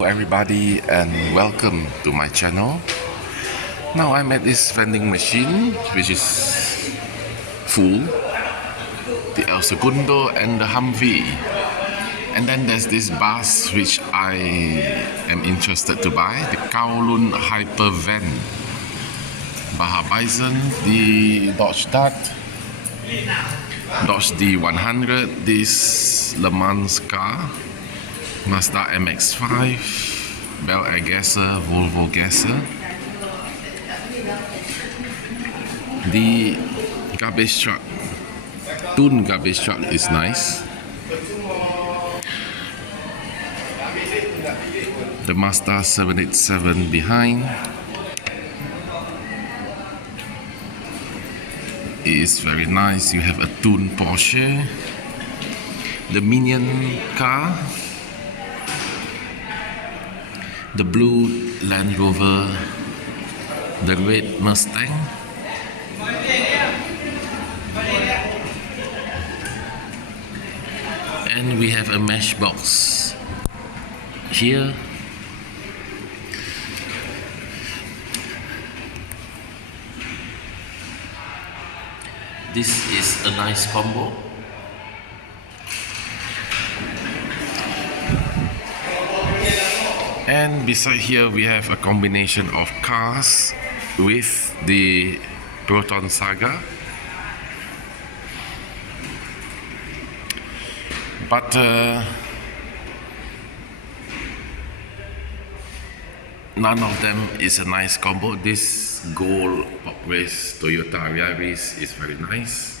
Hello everybody and welcome to my channel. Now I'm at this vending machine which is full, the El Segundo and the Humvee, and then there's this bus which I am interested to buy, the Kowloon Hyper Van, Baja Bison, the Dodge Dart, Dodge D100, this Le Mans car, Mazda MX-5, Bel Air Gasser, Volvo Gasser. The garbage truck, Toon garbage truck is nice. The Mazda 787 behind is very nice. You have a Toon Porsche, the Minion car, the blue Land Rover, the red Mustang, and we have a mesh box here. This is a nice combo. And beside here we have a combination of cars with the Proton Saga. But none of them is a nice combo. This gold pop race Toyota Yaris is very nice.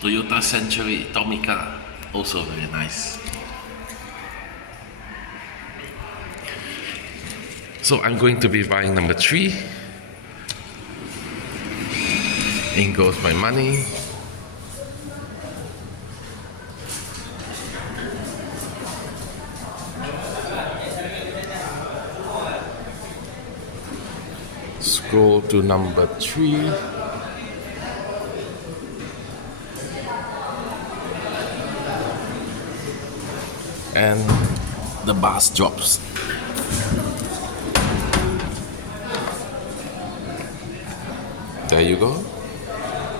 Toyota Century Tomica, also very nice. So I'm going to be buying number 3. In goes my money. Scroll to number 3. And the bus drops. There you go,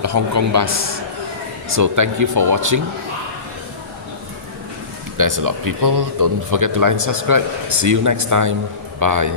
the Hong Kong bus. So thank you for watching. There's a lot of people. Don't forget to like and subscribe. See you next time. Bye.